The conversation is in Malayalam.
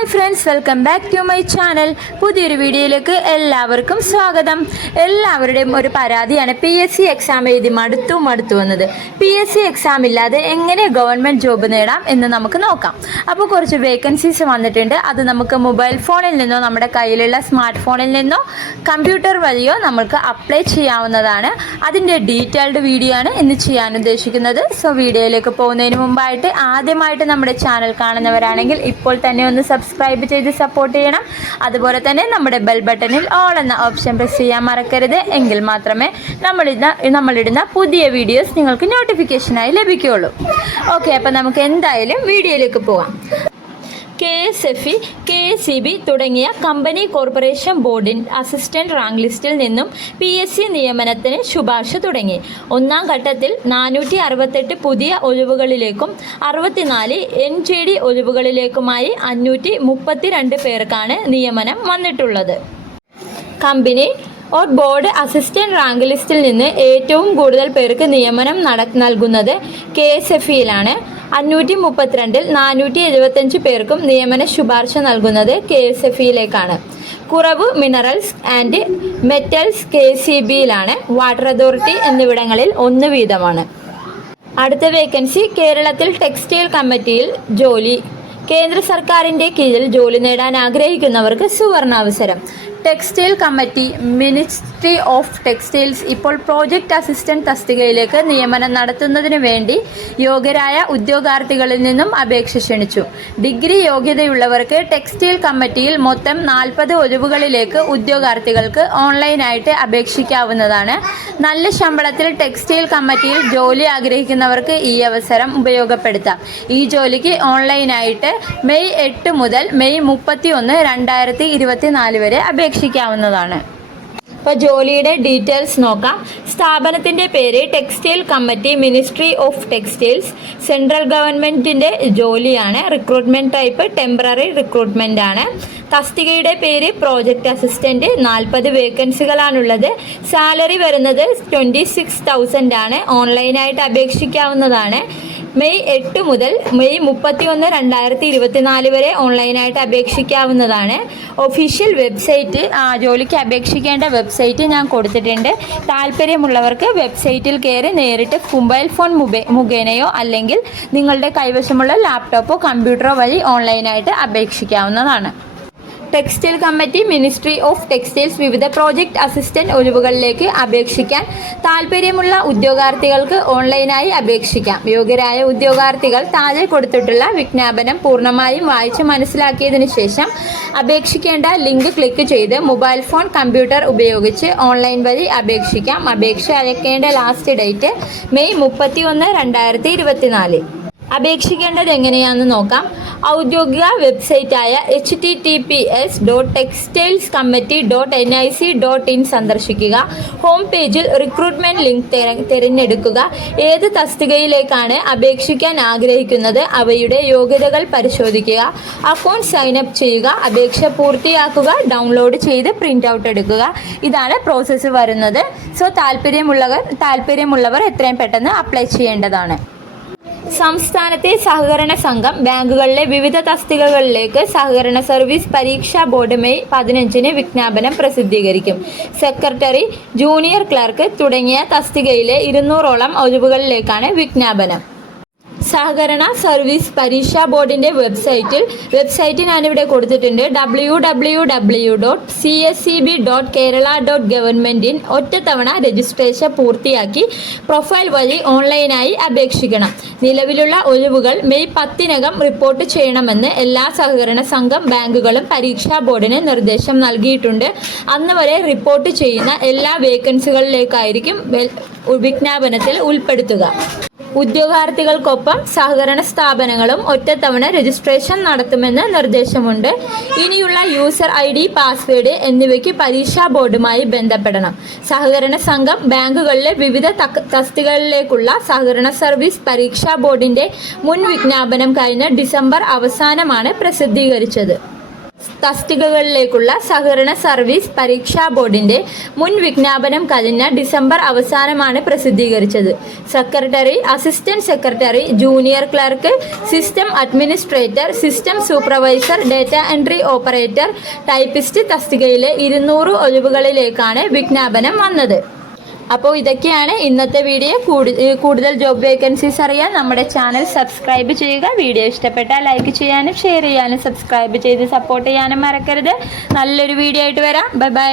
Hi friends welcome back to my channel പുതിയൊരു വീഡിയോയിലേക്ക് എല്ലാവർക്കും സ്വാഗതം. എല്ലാവരുടെയും ഒരു പരാതിയാണ് പി എസ് സി എക്സാം എഴുതി മടുത്തു മടുത്തു വന്നത് പി എസ് സി എക്സാം ഇല്ലാതെ എങ്ങനെ ഗവൺമെന്റ് ജോബ് നേടാം എന്ന് നമുക്ക് നോക്കാം. അപ്പോൾ കുറച്ച് വേക്കൻസീസ് വന്നിട്ടുണ്ട്. അത് നമുക്ക് മൊബൈൽ ഫോണിൽ നിന്നോ നമ്മുടെ കയ്യിലുള്ള സ്മാർട്ട് ഫോണിൽ നിന്നോ കമ്പ്യൂട്ടർ വഴിയോ നമുക്ക് അപ്ലൈ ചെയ്യാവുന്നതാണ്. അതിന്റെ ഡീറ്റെയിൽഡ് വീഡിയോ ആണ് ഇന്ന് ചെയ്യാൻ ഉദ്ദേശിക്കുന്നത്. സോ വീഡിയോയിലേക്ക് പോകുന്നതിന് മുമ്പായിട്ട് ആദ്യമായിട്ട് നമ്മുടെ ചാനൽ കാണുന്നവരാണെങ്കിൽ ഇപ്പോൾ തന്നെ ഒന്ന് സബ്സ്ക്രൈബ് ചെയ്ത് സപ്പോർട്ട് ചെയ്യണം. അതുപോലെ തന്നെ നമ്മുടെ ബെൽ ബട്ടണിൽ ഓൾ എന്ന ഓപ്ഷൻ പ്രസ് ചെയ്യാൻ മറക്കരുത്. എങ്കിൽ മാത്രമേ നമ്മളിടുന്ന നമ്മളിടുന്ന പുതിയ വീഡിയോസ് നിങ്ങൾക്ക് നോട്ടിഫിക്കേഷനായി ലഭിക്കുകയുള്ളൂ. ഓക്കെ അപ്പം നമുക്ക് എന്തായാലും വീഡിയോയിലേക്ക് പോവാം K S F E K S C B തുടങ്ങിയ കമ്പനി കോർപ്പറേഷൻ ബോർഡിൻ അസിസ്റ്റന്റ് റാങ്ക് ലിസ്റ്റിൽ നിന്നും പി എസ് സി നിയമനത്തിന് ശുപാർശ തുടങ്ങി. ഒന്നാം ഘട്ടത്തിൽ നാനൂറ്റി അറുപത്തെട്ട് പുതിയ ഒഴിവുകളിലേക്കും അറുപത്തിനാല് എൻ ജെ ഡി ഒഴിവുകളിലേക്കുമായി അഞ്ഞൂറ്റി മുപ്പത്തിരണ്ട് പേർക്കാണ് നിയമനം വന്നിട്ടുള്ളത്. Company or board assistant rank ലിസ്റ്റിൽ നിന്ന് ഏറ്റവും കൂടുതൽ പേർക്ക് നിയമനം നട നൽകുന്നത് കെ എസ് എഫ് ഇയിലാണ്. അഞ്ഞൂറ്റി മുപ്പത്തിരണ്ടിൽ നാനൂറ്റി എഴുപത്തഞ്ച് പേർക്കും നിയമന ശുപാർശ നൽകുന്നത് കെ എസ് എഫ് ഇയിലേക്കാണ്. കുറവ് minerals and metals K C ബിയിലാണ് water authority എന്നിവിടങ്ങളിൽ ഒന്ന് വീതമാണ്. അടുത്ത വേക്കൻസി കേരളത്തിൽ ടെക്സ്റ്റൈൽ കമ്മിറ്റിയിൽ ജോലി കേന്ദ്ര സർക്കാരിന്റെ കീഴിൽ ജോലി നേടാൻ ആഗ്രഹിക്കുന്നവർക്ക് സുവർണാവസരം. Textile committee ministry of textiles ഇപ്പോൾ പ്രോജക്റ്റ് അസിസ്റ്റന്റ് തസ്തികയിലേക്ക് നിയമനം നടത്തുന്നതിന് വേണ്ടി യോഗ്യരായ ഉദ്യോഗാർത്ഥികളിൽ നിന്നും അപേക്ഷ ക്ഷണിച്ചു. ഡിഗ്രി യോഗ്യതയുള്ളവർക്ക് ടെക്സ്റ്റൈൽ കമ്മിറ്റിയിൽ മൊത്തം നാൽപ്പത് ഒഴിവുകളിലേക്ക് ഉദ്യോഗാർത്ഥികൾക്ക് ഓൺലൈനായിട്ട് അപേക്ഷിക്കാവുന്നതാണ്. നല്ല ശമ്പളത്തിൽ ടെക്സ്റ്റൈൽ കമ്മിറ്റിയിൽ ജോലി ആഗ്രഹിക്കുന്നവർക്ക് ഈ അവസരം ഉപയോഗപ്പെടുത്താം. ഈ ജോലിക്ക് ഓൺലൈനായിട്ട് മെയ് എട്ട് മുതൽ മെയ് മുപ്പത്തി ഒന്ന് രണ്ടായിരത്തി ഇരുപത്തിനാല് വരെ അപേക്ഷിക്കാവുന്നതാണ്. ഇപ്പോൾ ജോലിയുടെ ഡീറ്റെയിൽസ് നോക്കാം. സ്ഥാപനത്തിന്റെ പേര് textile committee ministry of textiles. Central ഗവൺമെന്റിന്റെ ജോലിയാണ്. റിക്രൂട്ട്മെന്റ് ടൈപ്പ് ടെമ്പററി റിക്രൂട്ട്മെന്റ് ആണ്. തസ്തികയുടെ പേര് പ്രോജക്റ്റ് അസിസ്റ്റന്റ്. നാൽപ്പത് വേക്കൻസികളാണുള്ളത്. സാലറി വരുന്നത് ട്വന്റി സിക്സ് തൗസൻഡ് ആണ്. ഓൺലൈനായിട്ട് അപേക്ഷിക്കാവുന്നതാണ്. മെയ് എട്ട് മുതൽ മെയ് മുപ്പത്തി ഒന്ന് രണ്ടായിരത്തി ഇരുപത്തിനാല് വരെ ഓൺലൈനായിട്ട് അപേക്ഷിക്കാവുന്നതാണ്. ഒഫീഷ്യൽ വെബ്സൈറ്റ് ജോലിക്ക് അപേക്ഷിക്കേണ്ട വെബ്സൈറ്റ് ഞാൻ കൊടുത്തിട്ടുണ്ട്. താല്പര്യമുള്ളവർക്ക് വെബ്സൈറ്റിൽ കയറി നേരിട്ട് മൊബൈൽ ഫോൺ മുഖേനയോ അല്ലെങ്കിൽ നിങ്ങളുടെ കൈവശമുള്ള ലാപ്ടോപ്പോ കമ്പ്യൂട്ടറോ വഴി ഓൺലൈനായിട്ട് അപേക്ഷിക്കാവുന്നതാണ്. Textile committee ministry of textiles വിവിധ പ്രോജക്റ്റ് അസിസ്റ്റന്റ് ഒഴിവുകളിലേക്ക് അപേക്ഷിക്കാൻ താല്പര്യമുള്ള ഉദ്യോഗാർത്ഥികൾക്ക് ഓൺലൈനായി അപേക്ഷിക്കാം. യോഗ്യരായ ഉദ്യോഗാർത്ഥികൾ താഴെ കൊടുത്തിട്ടുള്ള വിജ്ഞാപനം പൂർണമായും വായിച്ച് മനസ്സിലാക്കിയതിനു ശേഷം അപേക്ഷിക്കേണ്ട ലിങ്ക് ക്ലിക്ക് ചെയ്ത് മൊബൈൽ ഫോൺ കമ്പ്യൂട്ടർ ഉപയോഗിച്ച് ഓൺലൈൻ വഴി അപേക്ഷിക്കാം. അപേക്ഷ അയക്കേണ്ട ലാസ്റ്റ് ഡേറ്റ് മെയ് മുപ്പത്തി ഒന്ന് രണ്ടായിരത്തി ഇരുപത്തിനാല്. അപേക്ഷിക്കേണ്ടത് എങ്ങനെയാണെന്ന് നോക്കാം. ഔദ്യോഗിക വെബ്സൈറ്റായ H T T P S dot textiles committee dot N I C dot in സന്ദർശിക്കുക. ഹോം പേജിൽ റിക്രൂട്ട്മെന്റ് ലിങ്ക് തെര- തിരഞ്ഞെടുക്കുക. ഏത് തസ്തികയിലേക്കാണ് അപേക്ഷിക്കാൻ ആഗ്രഹിക്കുന്നത്? അവയുടെ യോഗ്യതകൾ പരിശോധിക്കുക. അക്കൗണ്ട് സൈനപ്പ് ചെയ്യുക. അപേക്ഷ പൂർത്തിയാക്കുക. ഡൗൺലോഡ് ചെയ്ത് പ്രിന്റ് ഔട്ട് എടുക്കുക. ഇതാണ് പ്രോസസ്സ് വരുന്നത്. സോ താല്പര്യമുള്ളവർ താല്പര്യമുള്ളവർ എത്രയും പെട്ടെന്ന് അപ്ലൈ ചെയ്യേണ്ടതാണ്. സംസ്ഥാനത്തെ സഹകരണ സംഘം ബാങ്കുകളിലെ വിവിധ തസ്തികകളിലേക്ക് സഹകരണ സർവീസ് പരീക്ഷാ ബോർഡ് മെയ് പതിനഞ്ചിന് വിജ്ഞാപനം പ്രസിദ്ധീകരിക്കും. സെക്രട്ടറി ജൂനിയർ ക്ലർക്ക് തുടങ്ങിയ തസ്തികയിലെ ഇരുന്നൂറോളം ഒഴിവുകളിലേക്കാണ് വിജ്ഞാപനം. സഹകരണ സർവീസ് പരീക്ഷാ ബോർഡിന്റെ വെബ്സൈറ്റിൽ വെബ്സൈറ്റ് ഞാനിവിടെ കൊടുത്തിട്ടുണ്ട്. W W W dot C S C B dot Kerala dot ഗവൺമെന്റിൻ ഒറ്റത്തവണ രജിസ്ട്രേഷൻ പൂർത്തിയാക്കി പ്രൊഫൈൽ വഴി ഓൺലൈനായി അപേക്ഷിക്കണം. നിലവിലുള്ള ഒഴിവുകൾ മെയ് പത്തിനകം റിപ്പോർട്ട് ചെയ്യണമെന്ന് എല്ലാ സഹകരണ സംഘം ബാങ്കുകളും പരീക്ഷാ ബോർഡിന് നിർദ്ദേശം നൽകിയിട്ടുണ്ട്. അന്ന് വരെ റിപ്പോർട്ട് ചെയ്യുന്ന എല്ലാ വേക്കൻസികളിലേക്കായിരിക്കും വിജ്ഞാപനത്തിൽ ഉൾപ്പെടുത്തുക. ഉദ്യോഗാർത്ഥികൾക്കൊപ്പം സഹകരണ സ്ഥാപനങ്ങളും ഒറ്റത്തവണ രജിസ്ട്രേഷൻ നടത്തുമെന്ന് നിർദ്ദേശമുണ്ട്. ഇനിയുള്ള യൂസർ ഐ ഡി പാസ്വേഡ് എന്നിവയ്ക്ക് പരീക്ഷാ ബോർഡുമായി ബന്ധപ്പെടണം. സഹകരണ സംഘം ബാങ്കുകളിലെ വിവിധ തസ്തികളിലേക്കുള്ള സഹകരണ സർവീസ് പരീക്ഷാ ബോർഡിന്റെ മുൻ വിജ്ഞാപനം കഴിഞ്ഞ ഡിസംബർ അവസാനമാണ് പ്രസിദ്ധീകരിച്ചത്. തസ്തികകളിലേക്കുള്ള സഹകരണ സർവീസ് പരീക്ഷാ ബോർഡിന്റെ മുൻ വിജ്ഞാപനം കഴിഞ്ഞ ഡിസംബർ അവസാനമാണ് പ്രസിദ്ധീകരിച്ചത്. Secretary assistant secretary junior clerk system administrator system supervisor data entry operator typist തസ്തികയിലെ ഇരുന്നൂറ് ഒഴിവുകളിലേക്കാണ് വിജ്ഞാപനം വന്നത്. അപ്പോൾ ഇതൊക്കെയാണ് ഇന്നത്തെ വീഡിയോ. കൂടുതൽ ജോബ് വേക്കൻസീസ് അറിയാൻ നമ്മുടെ ചാനൽ സബ്സ്ക്രൈബ് ചെയ്യുക. വീഡിയോ ഇഷ്ടപ്പെട്ടാൽ ലൈക്ക് ചെയ്യാനും ഷെയർ ചെയ്യാനും സബ്സ്ക്രൈബ് ചെയ്ത് സപ്പോർട്ട് ചെയ്യാനും മറക്കരുത്. നല്ലൊരു വീഡിയോ ആയിട്ട് വരാം. Bye bye